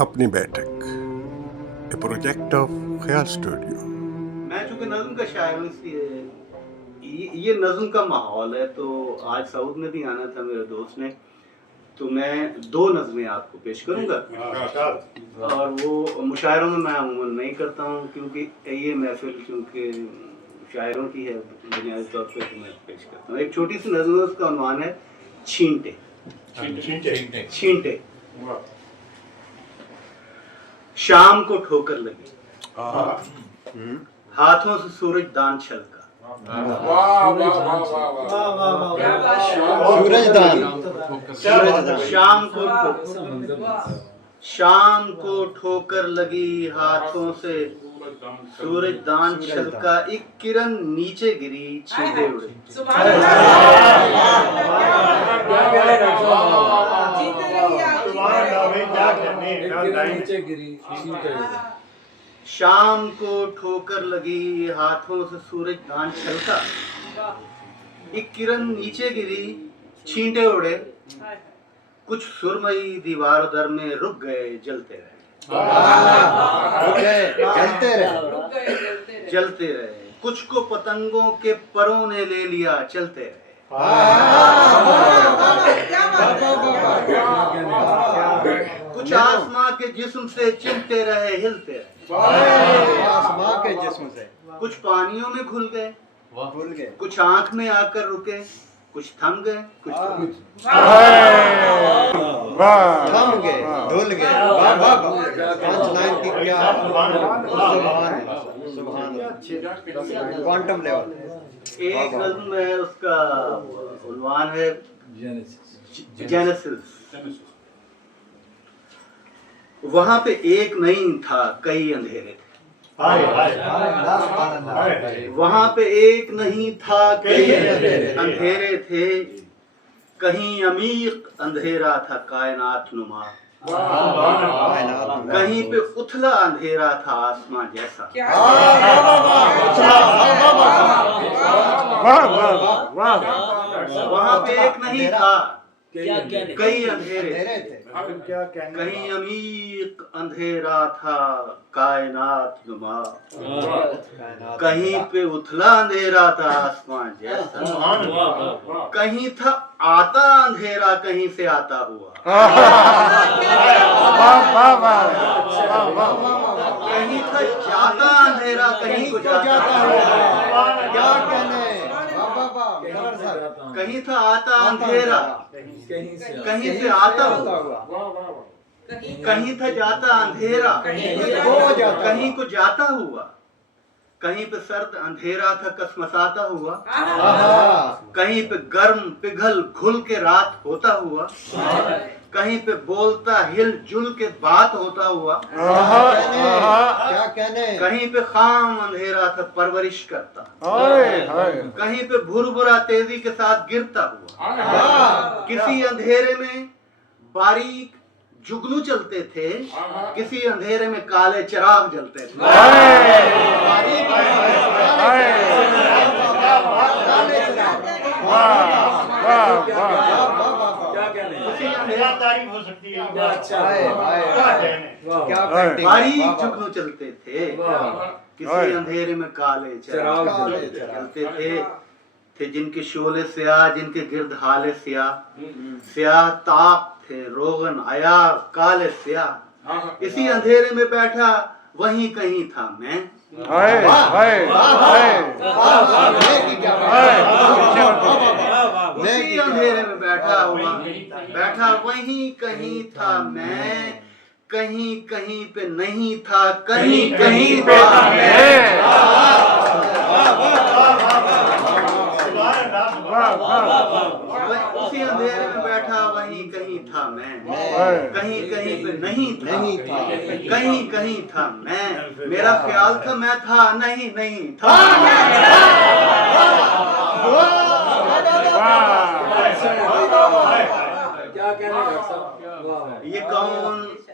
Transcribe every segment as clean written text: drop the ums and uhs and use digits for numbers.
अपनी बैठक ए project of ख्याल स्टूडियो। मैं चूंकि नज्म का शायर हूँ इसलिए ये नज्म का माहौल है। तो आज साउथ में भी आना था मेरे दोस्त ने, तो मैं दो नज़में आपको पेश करूंगा। और वो मुशायरों में मैं अमूमन नहीं करता हूँ क्योंकि ये महफिल चूँकि शायरों की है बुनियादी तौर पर, तो मैं पेश करता हूँ। एक छोटी सी नज़म है, उसका उन्वान है छींटे। छींटे। शाम को ठोकर लगी, हाथों से सूरज दान छलका। शाम को ठोकर लगी, हाथों से सूरज दान छलका। एक किरण नीचे गिरी, छींटे उड़े। शाम को ठोकर लगी, हाथों से सूरज दान छलका। एक किरण नीचे गिरी, छींटे उड़े। कुछ सुरमई दीवार दर में रुक गए, जलते रहे। जलते रहे। कुछ को पतंगों के परों ने ले लिया, चलते रहे। कुछ आसमां के जिस्म से चिमटे रहे, हिलते रहे। आसमां के जिस्म से। कुछ पानियों में घुल गए, कुछ आंख में आकर रुके। कुछ थम गए, कुछ थम गए, धुल गए। Quantum level. एक नज़्म है, उसका उन्वान है जेनेसिस। वहां पे एक नहीं था, कई अंधेरे थे। वहां पे एक नहीं था, कई अंधेरे थे। कहीं अमीक अंधेरा था कायनात नुमा, कहीं पे उथला अंधेरा था आसमां जैसा। वहां पे एक नहीं था, कई अंधेरे थे। कहीं अमीक अंधेरा था कायनात नुमा, कहीं पे उथला अंधेरा था आसमान जैसा। कहीं था आता अंधेरा, कहीं से आता हुआ। कहीं था जाता अंधेरा, कहीं को जाता हुआ। क्या कहने। कहीं था आता अंधेरा, कहीं से आता हुआ। कहीं था जाता अंधेरा, कहीं को जाता हुआ। कहीं पे सर्द अंधेरा था कसमसाता हुआ। कहीं पे गर्म पिघल घुल के रात होता हुआ। कहीं पे बोलता हिल जुल के बात होता हुआ। क्या कहने। कहीं पे खाम अंधेरा था परवरिश करता। कहीं पे भुरभुरा तेजी के साथ गिरता हुआ। किसी अंधेरे में बारीक जुगनू चलते थे, किसी अंधेरे में काले चिराग जलते थे। तारीफ हो सकती है। बारीक जुगनू चलते थे, किसी अंधेरे में काले चिराग जलते थे। जिनके शोले स्याह, जिनके गिर्द हाले स्याह। स्याह ताप थे, रोगन आया काले स्याह। इसी अंधेरे में बैठा, वहीं कहीं था मैं। उसी अंधेरे में बैठा वहीं कहीं था मैं। कहीं कहीं पे नहीं था, कहीं कहीं पे था मैं। उसी अंधेरे में बैठा, वहीं कहीं था मैं। कहीं कहीं पे नहीं था, कहीं कहीं था मैं। मेरा ख्याल था मैं था, नहीं नहीं था।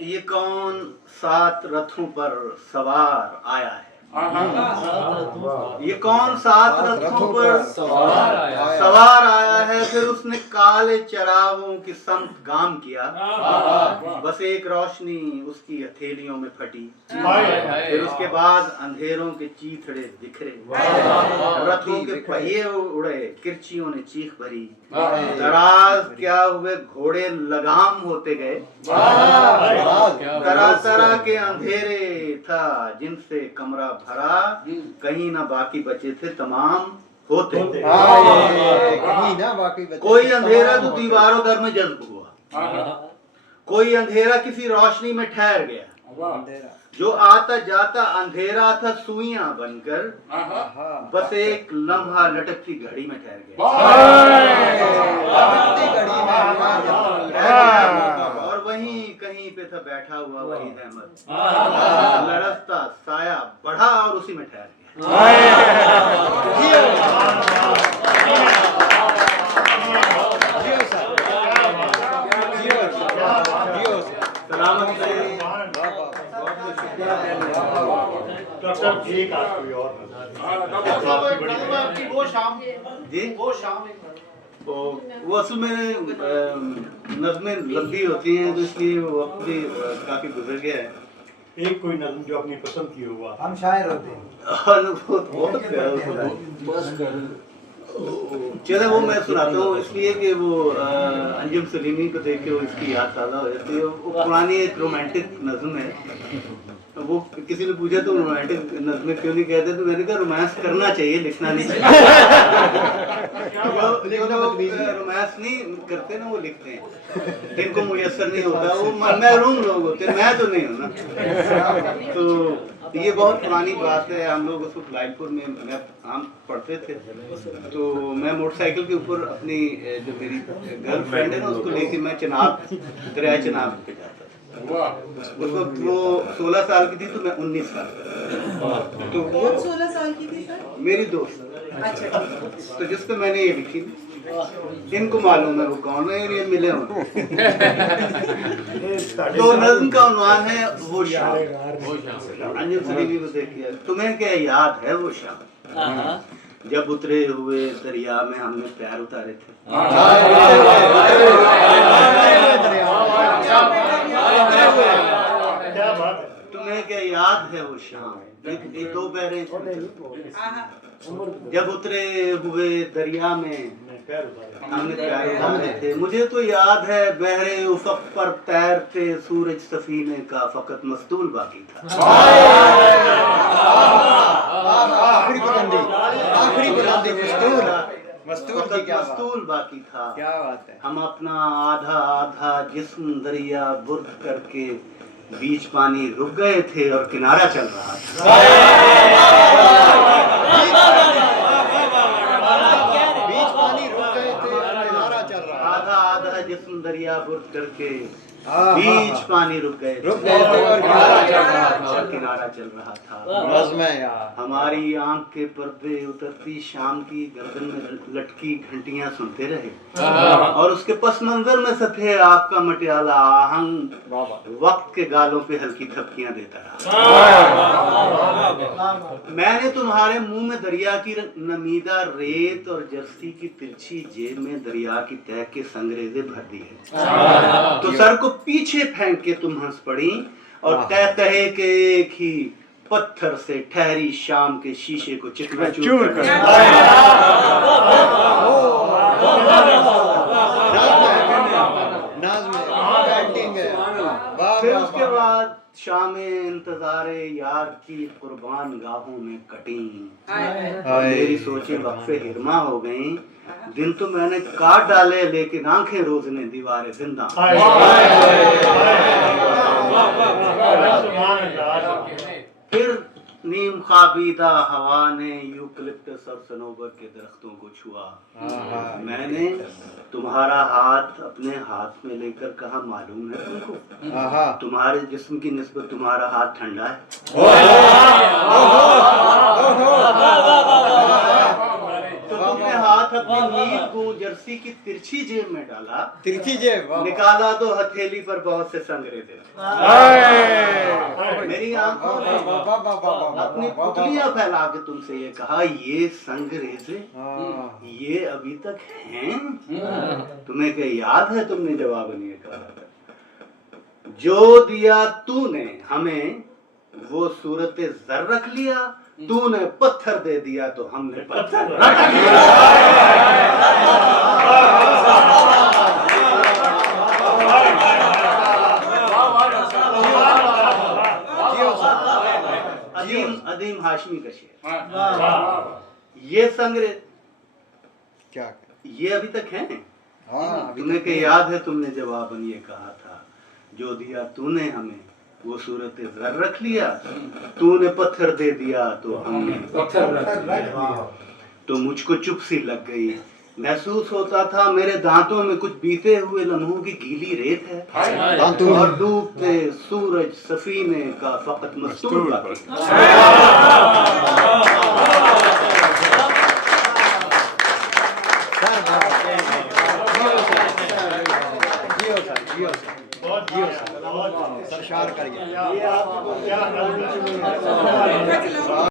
ये कौन 7 रथों पर सवार आया है। ये कौन 7 रथों पर सवार आया है? फिर उसने काले चरागों की संग गाम किया, बस एक रोशनी उसकी हथेलियों में फटी। फिर उसके बाद अंधेरों के चीथड़े बिखरे, रथों के पहिए उड़े, किरचियों ने चीख भरी, दराज क्या हुए घोड़े लगाम होते गए। तरह तरह के अंधेरे था जिनसे कमरा भरा, कहीं ना बाकी बचे थे तमाम होते। कहीं ना बाकी बचे। कोई अंधेरा तो दीवारों घर में जज्ब हुआ, कोई अंधेरा किसी रोशनी में ठहर गया। जो आता जाता अंधेरा था सुइयां बनकर, बस एक लम्हा लटकती घड़ी में ठहर गया। और वहीं कहीं पे था बैठा हुआ वही अहमद, लरसता साया बढ़ा और उसी में ठहर सलामत डॉक्टर एक आज कोई और जी वो असल में नज़्में लंबी होती हैं तो इसलिए वो वक्त भी काफी गुजर गया है। एक कोई नज़्म जो अपनी पसंद की हुआ। हम शायर होते हैं। चले वो मैं सुनाता हूँ, इसलिए कि वो अंजुम सलीमी को देख के वो इसकी याद ताज़ा हो जाती है। वो पुरानी एक रोमांटिक नज़्म है। वो किसी ने पूछा तो रोमांटिक नज़्में क्यों नहीं कहते, तो मैंने कहा रोमांस करना चाहिए, लिखना नहीं चाहिए। जो लोग रोमांस नहीं करते ना वो लिखते हैं, जिनको मुयस्सर नहीं होता वो महरूम लोग होते हैं, मैं तो नहीं हूँ ना। तो ये बहुत पुरानी बात है। हम लोग उसको लाइलपुर में हम पढ़ते थे, तो मैं मोटरसाइकिल के ऊपर अपनी जो मेरी गर्लफ्रेंड है ना उसको लेके मैं चनाब, दरिया चनाब पे जाता था। उस वक्त वो 16 साल की थी तो मैं 19 साल का। तो वो 16 साल की थी सर? मेरी दोस्त। अच्छा। तो जिस पे मैंने ये लिखी, इनको मालूम है वो कौन है, ये मिले हों। तो नज़्म का उन्वान है वो शाम। अंजुम सलीमी को देखिए, तुम्हें क्या याद है वो शाम जब उतरे हुए दरिया में हमने पैर उतारे थे। क्या बात है। तुम्हें क्या याद है वो शाम, एक 2 पैरे जब उतरे हुए दरिया में हमने पैर उतारे थे। मुझे तो याद है बहरे उफक पर तैरते सूरज सफीने का फकत मस्तूल बाकी था। आखिरी बुलंदी मस्तूल बाकी था। क्या बात है। हम अपना आधा आधा जिस्म दरिया बुर्द करके बीच पानी रुक गए थे और किनारा चल रहा था। बीच पानी रुक गए थे और किनारा चल रहा। आधा आधा जिस्म दरिया बुर्द करके बीच पानी रुक गए थे और किनारा चल रहा था। हमारी आंख के पर्दे उतरती शाम की गर्दन में लटकी घंटियां सुनते रहे, और उसके पस मंजर में सफे आपका मटियाला आहंग वक्त के गालों पे हल्की थपकियां देता रहा। मैंने तुम्हारे मुंह में दरिया की नमीदा रेत और जर्सी की तिरछी जेब में दरिया की तह के संगरेजे भर दिए। तो सर को पीछे फेंक के तुम हंस पड़ी और तह तहे के एक ही पत्थर से ठहरी शाम के शीशे को चकनाचूर कर फिर उसके बाद शामें इंतजारे यार की कुर्बान गाहों में कटी। मेरी सोचें वक्फे हिरमा हो गईं, दिन तो मैंने काट डाले लेकिन आंखें रोज ने दीवारें जिंदा। फिर नीम खाबीदा हवा ने यूकलिप्टस और सनोबर के दरख्तों को छुआ। मैंने तुम्हारा हाथ अपने हाथ में लेकर कहा, मालूम है तुमको तुम्हारे जिस्म की निस्बत तुम्हारा हाथ ठंडा है। तो तुमने हाथ हाथ अपनी नील को जर्सी की तिरछी जेब में डाला, तिरछी जेब, वाह, वाह। निकाला तो हथेली पर बहुत से संगरेजे। मेरी आंखों ने वाह, वाह, वाह, वाह, वाह, अपनी वाह, वाह, पुतलियां फैला के तुमसे ये कहा, ये संगरेजे हाँ। ये अभी तक हैं? तुम्हें क्या याद है तुमने जवाब नहीं कहा था? जो दिया तूने हमें वो सूरत जर रख लिया, तूने पत्थर दे दिया तो हमने पत्थर रख लिया। जियो साहब, अदीम अदीम हाशमी का शेर। ये संग्रह क्या? ये अभी तक हैं? हाँ, अभी तुम्हें तक क्या है। याद है तुमने जवाबन ये कहा था, जो दिया तूने हमें वो सूरत जर रख लिया, तूने पत्थर दे दिया तो हमने पत्थर रख लिया। तो मुझको चुप सी लग गई। महसूस होता था मेरे दांतों में कुछ बीते हुए लम्हों की गीली रेत है, दांतों में। और डूबते सूरज सफीने का फकत मस्तूर बाकी। जियो साहब, जियो साहब, जियो साहब, सरशार करिए। ये आपको क्या नज़म